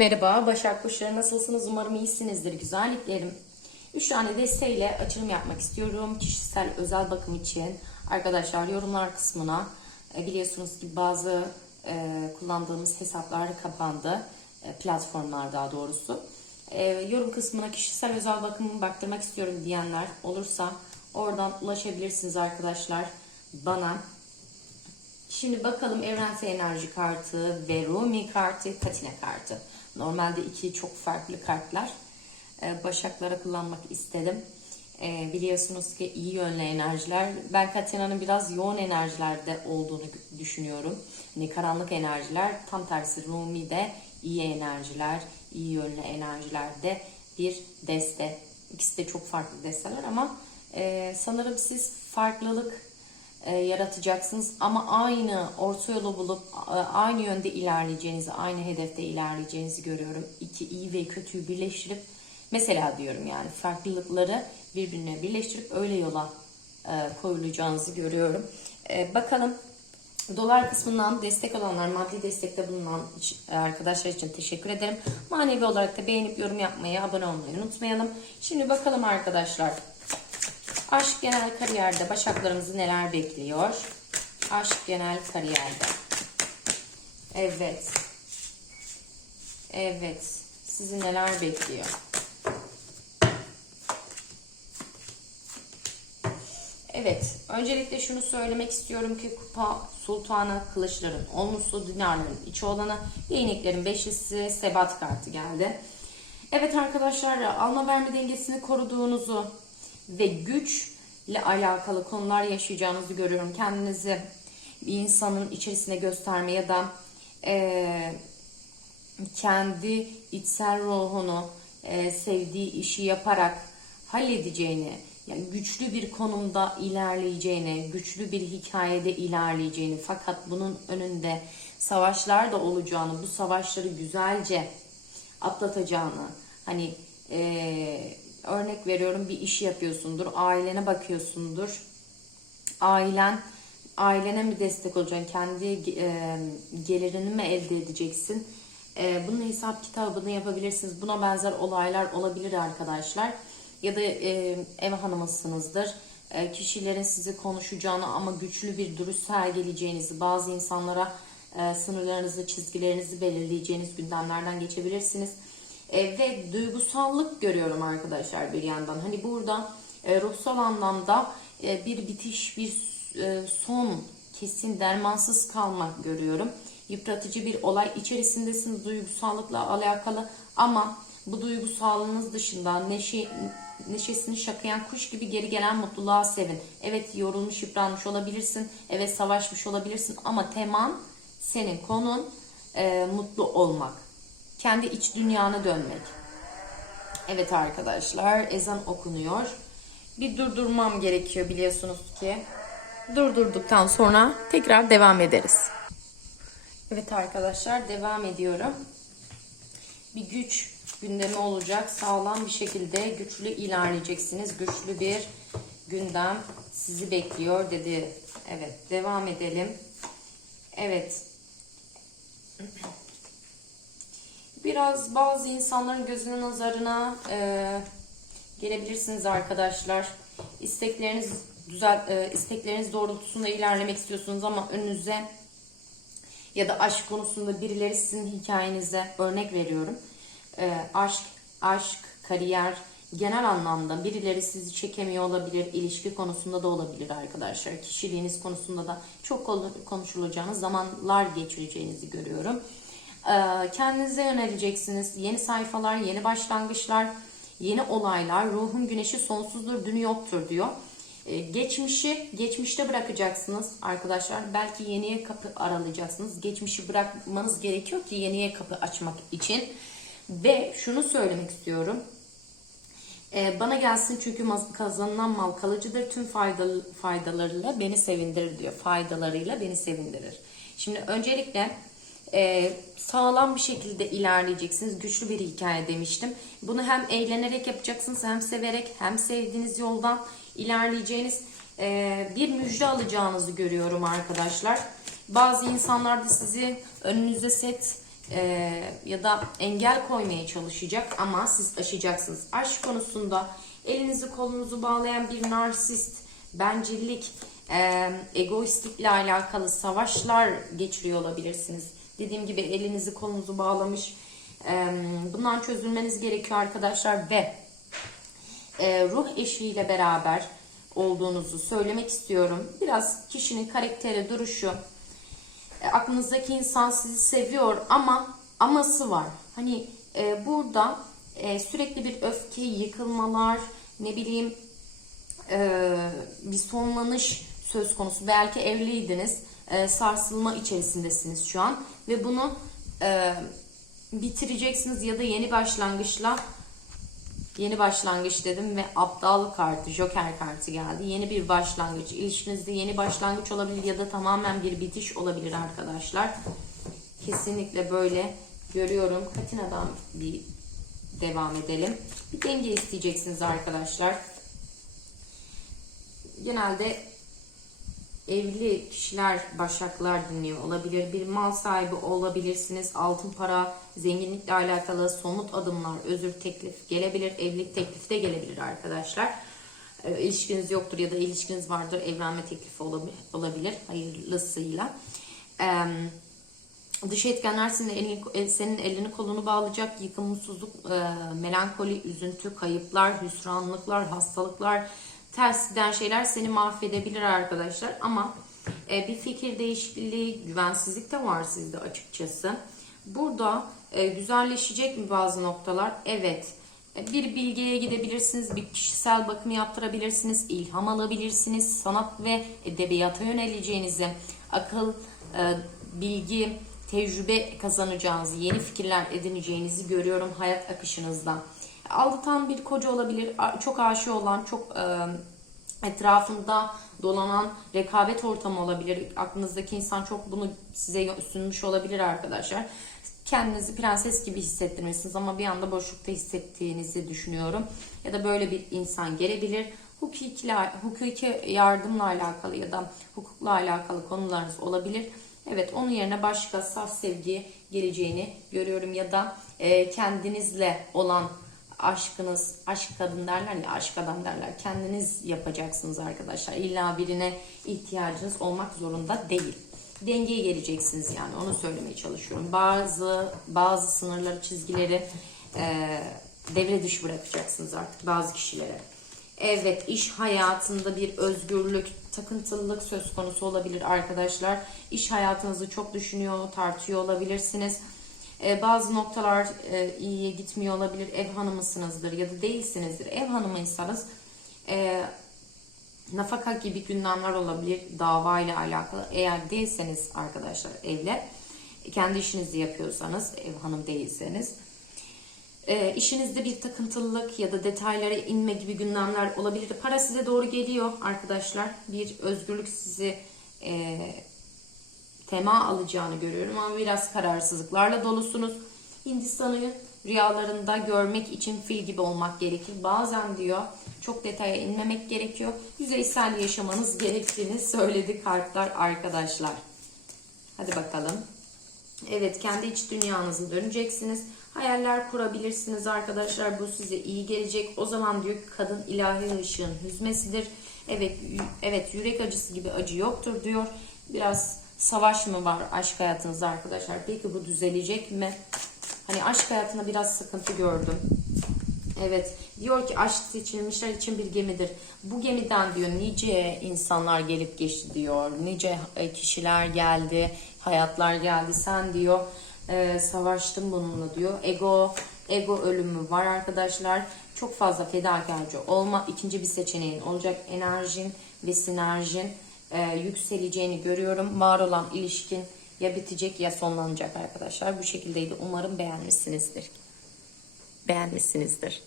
Merhaba Başak Kuşları nasılsınız? Umarım iyisinizdir güzelliklerim. 3 tane desteğiyle açılım yapmak istiyorum. Kişisel özel bakım için. Arkadaşlar yorumlar kısmına e, biliyorsunuz ki bazı e, kullandığımız hesaplar kapandı. E, platformlar daha doğrusu. E, yorum kısmına kişisel özel bakımı baktırmak istiyorum diyenler olursa oradan ulaşabilirsiniz arkadaşlar bana. Şimdi bakalım evrensel enerji kartı ve Rumi kartı, Katina kartı. Normalde iki çok farklı kartlar. Ee, Başaklara kullanmak istedim. Ee, biliyorsunuz ki iyi yönlü enerjiler. Ben Katina'nın biraz yoğun enerjilerde olduğunu düşünüyorum. Hani karanlık enerjiler, tam tersi Rumi de iyi enerjiler, iyi yönlü enerjilerde bir deste. İkisi de çok farklı desteler ama e, sanırım siz farklılık e, yaratacaksınız ama aynı orta yolu bulup e, aynı yönde ilerleyeceğinizi, aynı hedefte ilerleyeceğinizi görüyorum. İki iyi ve kötüyü birleştirip mesela diyorum yani farklılıkları birbirine birleştirip öyle yola e, koyulacağınızı görüyorum. Bakalım Dolar kısmından destek olanlar, maddi destekte bulunan arkadaşlar için teşekkür ederim. Manevi olarak da beğenip yorum yapmayı, abone olmayı unutmayalım. Şimdi bakalım arkadaşlar. Aşk genel kariyerde başaklarımızı neler bekliyor? Aşk genel kariyerde. Evet. Evet. Sizi neler bekliyor? Evet. Öncelikle şunu söylemek istiyorum ki kupa sultanı kılıçların olmuşsu dinarların içi olanı değneklerin beşlisi sebat kartı geldi. Evet arkadaşlar alma verme dengesini koruduğunuzu ve güçle alakalı konular yaşayacağınızı görüyorum. Kendinizi bir insanın içerisine gösterme ya da e, kendi içsel ruhunu e, sevdiği işi yaparak halledeceğini, yani güçlü bir konumda ilerleyeceğini, güçlü bir hikayede ilerleyeceğini fakat bunun önünde savaşlar da olacağını, bu savaşları güzelce atlatacağını, hani e, örnek veriyorum bir iş yapıyorsundur, ailene bakıyorsundur, ailen ailene mi destek olacaksın, kendi e, gelirini mi elde edeceksin? E, bunun hesap kitabını yapabilirsiniz. Buna benzer olaylar olabilir arkadaşlar. Ya da e, ev hanımısınızdır. E, kişilerin sizi konuşacağını ama güçlü bir duruş sergileyeceğinizi, bazı insanlara e, sınırlarınızı, çizgilerinizi belirleyeceğiniz gündemlerden geçebilirsiniz. E, ve duygusallık görüyorum arkadaşlar bir yandan. Hani burada e, ruhsal anlamda e, bir bitiş, bir e, son, kesin dermansız kalmak görüyorum. Yıpratıcı bir olay içerisindesiniz duygusallıkla alakalı ama bu duygusallığınız dışında neşe, neşesini şakayan kuş gibi geri gelen mutluluğa sevin. Evet yorulmuş, yıpranmış olabilirsin. Evet savaşmış olabilirsin ama teman senin konun e, mutlu olmak kendi iç dünyana dönmek. Evet arkadaşlar ezan okunuyor. Bir durdurmam gerekiyor biliyorsunuz ki. Durdurduktan sonra tekrar devam ederiz. Evet arkadaşlar devam ediyorum. Bir güç gündemi olacak. Sağlam bir şekilde güçlü ilerleyeceksiniz. Güçlü bir gündem sizi bekliyor dedi. Evet devam edelim. Evet biraz bazı insanların gözünün nazarına e, gelebilirsiniz arkadaşlar. İstekleriniz düzel e, istekleriniz doğrultusunda ilerlemek istiyorsunuz ama önünüze ya da aşk konusunda birileri sizin hikayenize örnek veriyorum. E, aşk, aşk, kariyer genel anlamda birileri sizi çekemiyor olabilir. ilişki konusunda da olabilir arkadaşlar. Kişiliğiniz konusunda da çok konuşulacağınız zamanlar geçireceğinizi görüyorum. Ee, kendinize yöneleceksiniz. Yeni sayfalar, yeni başlangıçlar, yeni olaylar. Ruhun güneşi sonsuzdur, dünü yoktur diyor. Ee, geçmişi geçmişte bırakacaksınız arkadaşlar. Belki yeniye kapı aralayacaksınız. Geçmişi bırakmanız gerekiyor ki yeniye kapı açmak için. Ve şunu söylemek istiyorum. Ee, bana gelsin çünkü kazanılan mal kalıcıdır. Tüm faydalı, faydalarıyla beni sevindirir diyor. Faydalarıyla beni sevindirir. Şimdi öncelikle e, sağlam bir şekilde ilerleyeceksiniz. Güçlü bir hikaye demiştim. Bunu hem eğlenerek yapacaksınız hem severek hem sevdiğiniz yoldan ilerleyeceğiniz e, bir müjde alacağınızı görüyorum arkadaşlar. Bazı insanlar da sizi önünüzde set e, ya da engel koymaya çalışacak ama siz aşacaksınız. Aşk konusunda elinizi kolunuzu bağlayan bir narsist, bencillik, e, egoistlikle alakalı savaşlar geçiriyor olabilirsiniz. Dediğim gibi elinizi kolunuzu bağlamış. Bundan çözülmeniz gerekiyor arkadaşlar ve e, ruh eşiyle beraber olduğunuzu söylemek istiyorum. Biraz kişinin karakteri, duruşu, e, aklınızdaki insan sizi seviyor ama aması var. Hani e, burada sürekli bir öfke, yıkılmalar, ne bileyim bir sonlanış söz konusu. Belki evliydiniz, e, sarsılma içerisindesiniz şu an ve bunu e, bitireceksiniz ya da yeni başlangıçla Yeni başlangıç dedim ve aptal kartı, joker kartı geldi. Yeni bir başlangıç. İlişkinizde yeni başlangıç olabilir ya da tamamen bir bitiş olabilir arkadaşlar. Kesinlikle böyle görüyorum. Katina'dan bir devam edelim. Bir denge isteyeceksiniz arkadaşlar. Genelde evli kişiler, başaklar dinliyor olabilir. Bir mal sahibi olabilirsiniz. Altın para, zenginlikle alakalı somut adımlar, özür teklif gelebilir. Evlilik teklifi de gelebilir arkadaşlar. E, ilişkiniz yoktur ya da ilişkiniz vardır. Evlenme teklifi olabilir. Hayırlısıyla. E, dış etkenler senin elini, senin elini kolunu bağlayacak. Yıkım, e, melankoli, üzüntü, kayıplar, hüsranlıklar, hastalıklar, ters giden şeyler seni mahvedebilir arkadaşlar. Ama e, bir fikir değişikliği, güvensizlik de var sizde açıkçası. Burada e, güzelleşecek mi bazı noktalar? Evet. E, bir bilgiye gidebilirsiniz, bir kişisel bakım yaptırabilirsiniz, ilham alabilirsiniz, sanat ve edebiyata yöneleceğinizi, akıl, e, bilgi, tecrübe kazanacağınızı, yeni fikirler edineceğinizi görüyorum hayat akışınızda aldatan bir koca olabilir. Çok aşık olan, çok etrafında dolanan rekabet ortamı olabilir. Aklınızdaki insan çok bunu size sunmuş olabilir arkadaşlar. Kendinizi prenses gibi hissettirmişsiniz ama bir anda boşlukta hissettiğinizi düşünüyorum. Ya da böyle bir insan gelebilir. Hukuki, yardımla alakalı ya da hukukla alakalı konularınız olabilir. Evet onun yerine başka saf sevgi geleceğini görüyorum ya da kendinizle olan aşkınız, aşk kadın derler ya aşk adam derler. Kendiniz yapacaksınız arkadaşlar. İlla birine ihtiyacınız olmak zorunda değil. Dengeye geleceksiniz yani onu söylemeye çalışıyorum. Bazı bazı sınırları, çizgileri e, devre dışı bırakacaksınız artık bazı kişilere. Evet iş hayatında bir özgürlük, takıntılılık söz konusu olabilir arkadaşlar. İş hayatınızı çok düşünüyor, tartıyor olabilirsiniz e, bazı noktalar e, iyiye gitmiyor olabilir. Ev hanımısınızdır ya da değilsinizdir. Ev hanımıysanız e, nafaka gibi gündemler olabilir dava ile alakalı. Eğer değilseniz arkadaşlar evle kendi işinizi yapıyorsanız ev hanım değilseniz e, işinizde bir takıntılılık ya da detaylara inme gibi gündemler olabilir. Para size doğru geliyor arkadaşlar. Bir özgürlük sizi e, tema alacağını görüyorum ama biraz kararsızlıklarla dolusunuz. Hindistan'ı rüyalarında görmek için fil gibi olmak gerekir. Bazen diyor çok detaya inmemek gerekiyor. Yüzeysel yaşamanız gerektiğini söyledi kartlar arkadaşlar. Hadi bakalım. Evet kendi iç dünyanızı döneceksiniz. Hayaller kurabilirsiniz arkadaşlar. Bu size iyi gelecek. O zaman diyor kadın ilahi ışığın hüzmesidir. Evet, evet yürek acısı gibi acı yoktur diyor. Biraz savaş mı var aşk hayatınızda arkadaşlar? Peki bu düzelecek mi? Hani aşk hayatında biraz sıkıntı gördüm. Evet diyor ki aşk seçilmişler için bir gemidir. Bu gemiden diyor nice insanlar gelip geçti diyor. Nice e, kişiler geldi, hayatlar geldi. Sen diyor e, savaştın bununla diyor. Ego ego ölümü var arkadaşlar. Çok fazla fedakarcı olma. ikinci bir seçeneğin olacak enerjin ve sinerjin e, yükseleceğini görüyorum. Var olan ilişkin ya bitecek ya sonlanacak arkadaşlar. Bu şekildeydi. Umarım beğenmişsinizdir. Beğenmişsinizdir.